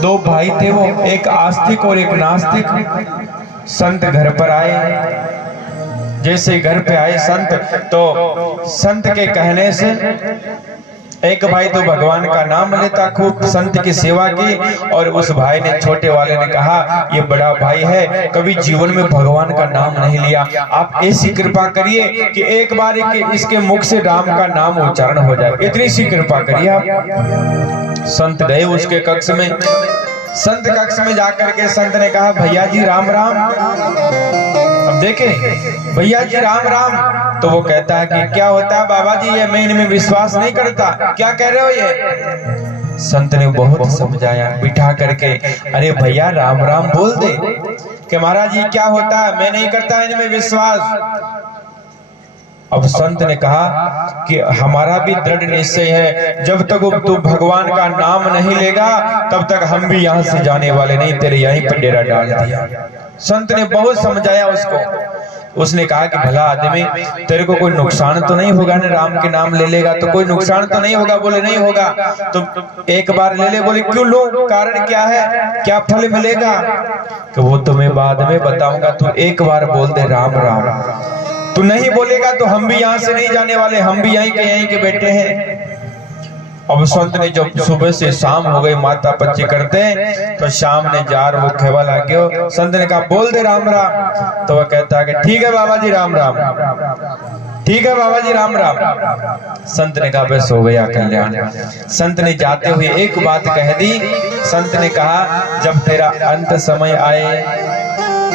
दो भाई थे वो, एक आस्तिक और एक नास्तिक। संत घर पर आए। जैसे घर पे आए संत, तो संत के कहने से एक भाई तो भगवान का नाम लेता, खूब संत की सेवा की, और उस भाई ने, छोटे वाले ने कहा, ये बड़ा भाई है, कभी जीवन में भगवान का नाम नहीं लिया, आप ऐसी कृपा करिए कि एक बार इसके मुख से राम का नाम उच्चारण हो जाए, इतनी सी कृपा करिए आप। संत गए उसके कक्ष में। संत कक्ष में जाकर के संत ने कहा, भैया जी राम राम। अब देखे, भैया जी राम राम। तो वो कहता है कि क्या होता है बाबा जी, ये मैं इनमें विश्वास नहीं करता, क्या कह रहे हो ये। संत ने बहुत समझाया बिठा करके, अरे भैया राम राम बोल दे कि महाराज जी क्या होता है, मैं नहीं करता इनमें विश्वास। अब संत ने कहा कि हमारा भी दृढ़ निश्चय है, जब तक तू भगवान का नाम नहीं लेगा तब तक हम भी यहाँ से जाने वाले नहीं, तेरे यहीं पर डेरा डाल दिया। संत ने बहुत समझाया उसको। उसने कहा कि भला आदमी, तेरे को कोई नुकसान तो नहीं होगा ना, राम के नाम ले लेगा तो कोई नुकसान तो नहीं होगा। बोले नहीं होगा। तो एक बार ले ले। बोले क्यों लूं, कारण क्या है, क्या फल मिलेगा। कि वो तुम्हें बाद में बताऊंगा, तू एक बार बोल दे राम राम। तू नहीं बोलेगा तो हम भी यहाँ से नहीं जाने वाले, हम भी यहीं के बैठे हैं। अब संत ने जब सुबह से शाम हो गई माता पच्ची करते, तो शाम ने जार वो खेवा लागे। संत ने कहा बोल दे राम राम। तो वह कहता है कि ठीक है बाबा जी राम राम, ठीक है बाबा जी राम राम। संत ने कहा बस हो गया कल्याण। संत ने जाते हुए एक बात कह दी। संत ने कहा जब तेरा अंत समय आए,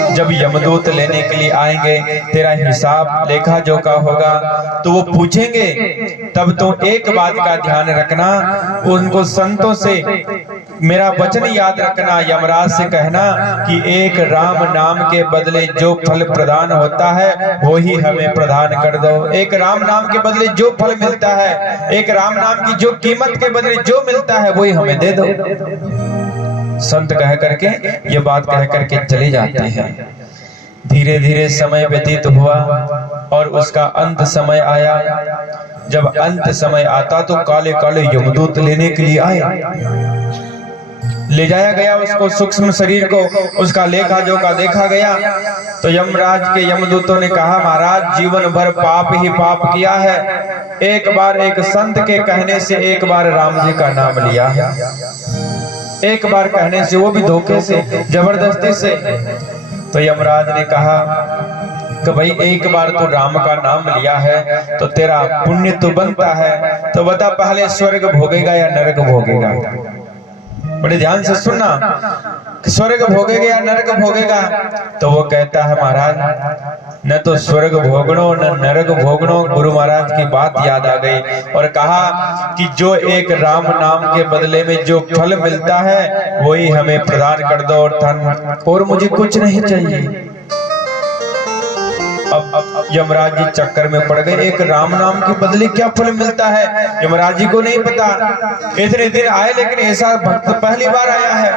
जब यमदूत लेने के लिए आएंगे, तेरा हिसाब लेखा जोखा होगा, तो वो पूछेंगे, तब तो एक बात का ध्यान रखना, उनको संतों से मेरा वचन याद रखना, यमराज से कहना कि एक राम नाम के बदले जो फल प्रदान होता है वो ही हमें प्रदान कर दो। एक राम नाम के बदले जो फल मिलता है, एक राम नाम की जो कीमत के बदले जो मिलता है वही हमें दे दो। संत कह करके ये बात कह करके चले जाते हैं। धीरे धीरे समय व्यतीत हुआ और उसका अंत समय आया। जब अंत समय आता तो काले काले यमदूत लेने के लिए आए। ले जाया गया उसको, सूक्ष्म शरीर को, उसका लेखा जोखा देखा गया। तो यमराज के यमदूतों ने कहा महाराज जीवन भर पाप ही पाप किया है, एक बार एक संत के कहने से एक बार राम जी का नाम लिया, एक बार कहने से, वो भी धोखे से, जबरदस्ती से। तो यमराज ने कहा कि भाई एक बार तो राम का नाम लिया है तो तेरा पुण्य तो बनता है, तो बता पहले स्वर्ग भोगेगा या नरक भोगेगा। बड़े ध्यान से सुनना, स्वर्ग भोगेगा या नरक भोगेगा। तो वो कहता है महाराज न तो स्वर्ग भोगनो न नरक भोगनो। गुरु महाराज की बात याद आ गई और कहा कि जो एक राम नाम के बदले में जो फल मिलता है वही हमें प्रदान कर दो, और मुझे कुछ नहीं चाहिए। अब यमराज जी चक्कर में पड़ गए, एक राम नाम के बदले क्या फल मिलता है यमराज जी को नहीं पता। इतने दिन आए लेकिन ऐसा भक्त पहली बार आया है,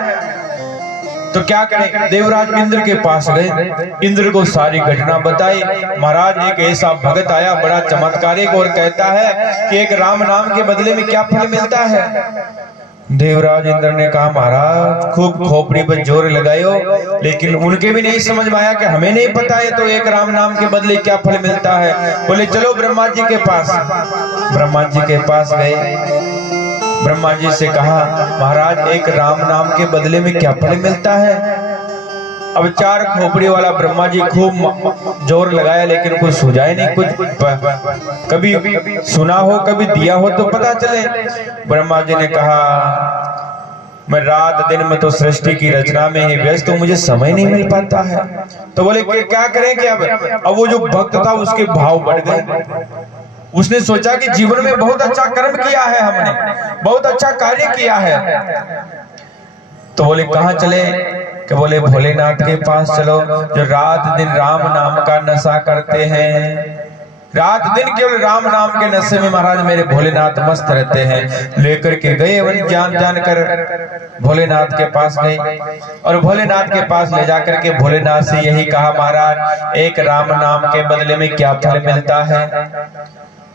तो क्या करें। देवराज इंद्र के पास गए, इंद्र को सारी घटना बताई। महाराज एक ऐसा भगत आया बड़ा चमत्कारिक, और कहता है कि एक राम नाम के बदले में क्या फल मिलता है। देवराज इंद्र ने कहा महाराज खूब खोपड़ी पर जोर लगायो, लेकिन उनके भी नहीं समझ में आया कि हमें नहीं पता है तो एक राम नाम के बदले क्या फल मिलता है। बोले चलो ब्रह्मा जी के पास। ब्रह्मा जी के पास गए। ब्रह्मा जी से कहा महाराज एक राम नाम के बदले में क्या फल मिलता है। अब चार खोपड़ी वाला ब्रह्मा जी खूब जोर लगाया लेकिन कुछ सुझाए नहीं, कुछ कभी सुना हो कभी दिया हो तो पता चले। ब्रह्मा जी ने कहा मैं रात दिन में तो सृष्टि की रचना में ही व्यस्त हूँ, मुझे समय नहीं मिल पाता है। तो बोले क्या करें कि अब वो जो भक्त था उसके भाव बढ़ गए। उसने सोचा कि जीवन में बहुत अच्छा कर्म किया है, हमने बहुत अच्छा कार्य किया है। तो बोले कहाँ चले। कि बोले भोलेनाथ के पास चलो, जो रात दिन राम नाम का नशा करते हैं। रात दिन केवल राम नाम के नशे में महाराज मेरे भोलेनाथ मस्त रहते हैं। लेकर के गए वही जान कर भोलेनाथ के पास गए, और भोलेनाथ के पास ले जाकर के भोलेनाथ से यही कहा महाराज एक राम नाम के बदले में क्या फल मिलता है।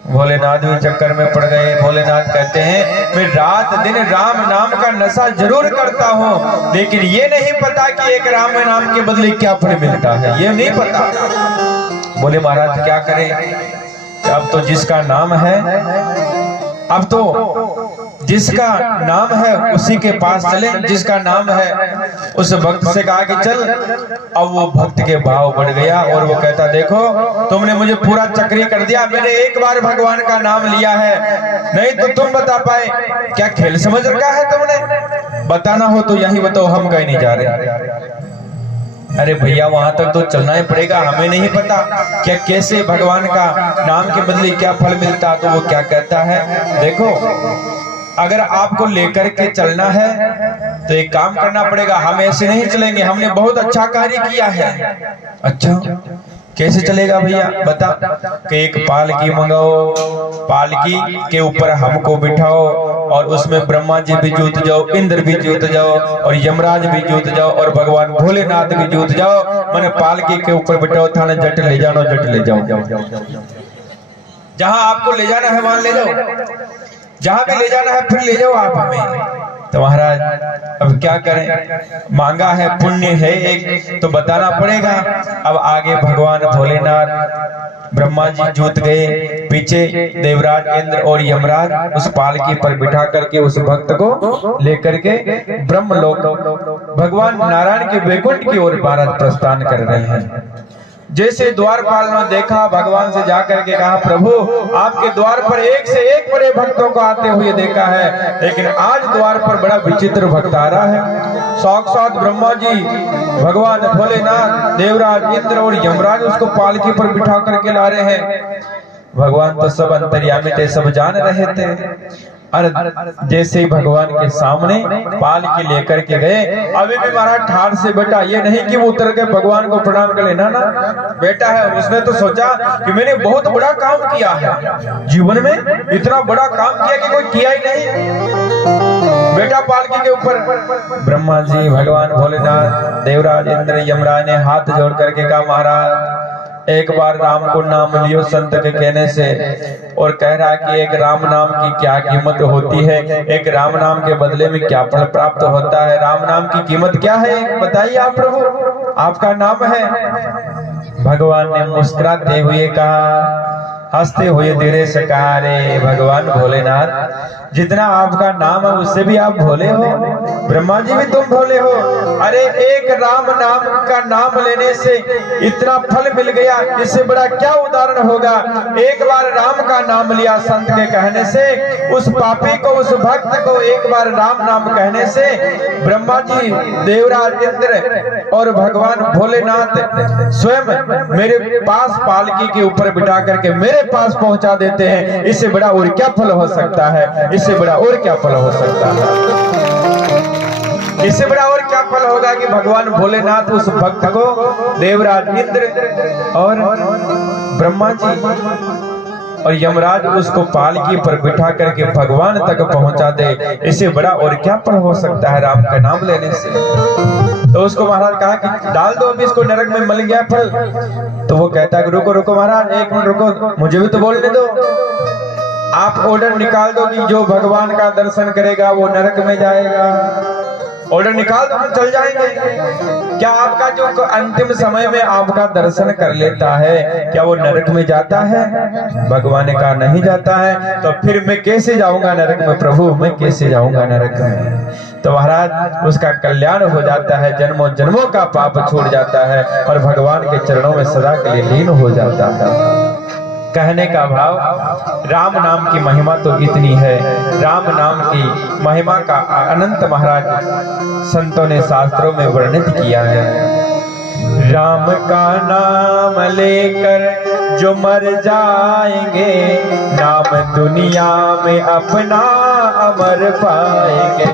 भोलेनाथ भी चक्कर में पड़ गए। भोलेनाथ कहते हैं मैं रात दिन राम नाम का नशा जरूर करता हूँ, लेकिन ये नहीं पता कि एक राम नाम के बदले क्या फल मिलता है, ये नहीं पता। बोले महाराज क्या करें, अब तो जिसका नाम है, अब तो जिसका नाम है उसी के पास चले, जिसका नाम है। उस भक्त से कहा कि चल। अब वो भक्त के भाव बढ़ गया और वो कहता देखो तुमने मुझे पूरा चक्री कर दिया, मैंने एक बार भगवान का नाम लिया है, नहीं तो तुम बता पाए क्या खेल समझ रखा है तुमने, बताना हो तो यही बताओ, हम कहीं नहीं जा रहे। अरे भैया वहां तक तो चलना ही पड़ेगा, हमें नहीं पता क्या कैसे भगवान का नाम के बदले क्या फल मिलता। तो वो क्या कहता है, देखो अगर आपको लेकर के चलना है तो एक काम करना पड़ेगा, हम ऐसे नहीं चलेंगे, हमने बहुत अच्छा कार्य किया है। अच्छा कैसे चलेगा भैया बता, कि एक पालकी मंगाओ, पालकी के ऊपर हमको बिठाओ और उसमें ब्रह्मा जी भी जुट जाओ, इंद्र भी जुट जाओ और यमराज भी जुट जाओ और भगवान भोलेनाथ भी जुट जाओ। मैंने पालकी के ऊपर बिठाओ, थाने जट ले जाओ, जट ले जाओ, जहां आपको ले जाना है वहां ले जाओ, जहां भी ले जाना है फिर ले जाओ आप हमें। तो महाराज अब क्या करें, मांगा है पुण्य है एक तो बताना पड़ेगा। अब आगे भगवान भोलेनाथ ब्रह्मा जी जूत गए, पीछे देवराज इंद्र और यमराज उस पालकी पर बिठा करके उस भक्त को लेकर के ब्रह्मलोक भगवान नारायण के वैकुंठ की ओर भारत प्रस्थान कर रहे हैं। जैसे द्वारपाल ने देखा, भगवान से जाकर के कहा प्रभु आपके द्वार पर एक से एक बड़े भक्तों को आते हुए देखा है, लेकिन आज द्वार पर बड़ा विचित्र भक्त आ रहा है। साक्षात ब्रह्मा जी, भगवान भोलेनाथ, देवराज इंद्र और यमराज उसको पालकी पर बिठा करके ला रहे हैं। भगवान तो सब अंतर्यामी थे, सब जान रहे थे। और जैसे ही भगवान के सामने पालकी लेकर के गए, अभी भी महाराज ठाड़ से बेटा, ये नहीं कि वो उतर के भगवान को प्रणाम कर लेना ना, बेटा है उसने तो सोचा कि मैंने बहुत बड़ा काम किया है जीवन में, इतना बड़ा काम किया कि कोई किया ही नहीं। बेटा पालकी के ऊपर ब्रह्मा जी, भगवान भोलेनाथ, देवराज इंद्र, यमराज ने हाथ जोड़ करके कहा महाराज एक बार राम को नाम लियो संत के कहने से, और कह रहा कि एक राम नाम की क्या कीमत होती है, एक राम नाम के बदले में क्या फल प्राप्त होता है, राम नाम की कीमत क्या है बताइए आप प्रभु, आपका नाम है। भगवान ने मुस्कुराते हुए कहा, हंसते हुए धीरे से कहा, रे भगवान भोलेनाथ जितना आपका नाम है उससे भी आप भोले हो, ब्रह्मा जी भी तुम भोले हो। अरे एक राम नाम का नाम लेने से इतना फल मिल गया, इससे बड़ा क्या उदाहरण होगा। एक बार राम का नाम लिया संत के कहने से, उस पापी को, उस भक्त को एक बार राम नाम कहने से ब्रह्मा जी, देवराज इंद्र और भगवान भोलेनाथ स्वयं मेरे पास पालकी के ऊपर बिठा करके मेरे पास पहुंचा देते हैं। इससे बड़ा और क्या फल हो सकता है, इससे बड़ा और क्या फल हो सकता है, इससे बड़ा और क्या फल होगा कि भगवान भोलेनाथ उस भक्त को देवराज इंद्र और ब्रह्मा जी और यमराज उसको पालकी पर बिठा करके भगवान तक पहुंचा दे। इससे बड़ा और क्या फल हो सकता है राम का नाम लेने से। तो उसको महाराज कहा कि डाल दो अभी इसको नरक में, मिल गया फल। तो वो कहता है रुको रुको महाराज एक मिनट रुको, मुझे भी तो बोलने दो। आप ऑर्डर निकाल दो कि जो भगवान का दर्शन करेगा वो नरक में जाएगा, ऑर्डर निकाल दो, हम चल जाएंगे। क्या आपका जो अंतिम समय में आपका दर्शन कर लेता है क्या वो नरक में जाता है? भगवान ने कहा नहीं जाता है। तो फिर मैं कैसे जाऊंगा नरक में प्रभु, मैं कैसे जाऊंगा नरक में? तो महाराज उसका कल्याण हो जाता है, जन्मों जन्मों का पाप छूट जाता है और भगवान के चरणों में सदा के लिए लीन हो जाता है। कहने का भाव, राम नाम की महिमा तो इतनी है, राम नाम की महिमा का अनंत महाराज संतों ने शास्त्रों में वर्णित किया है। राम का नाम लेकर जो मर जाएंगे, नाम दुनिया में अपना अमर पाएंगे।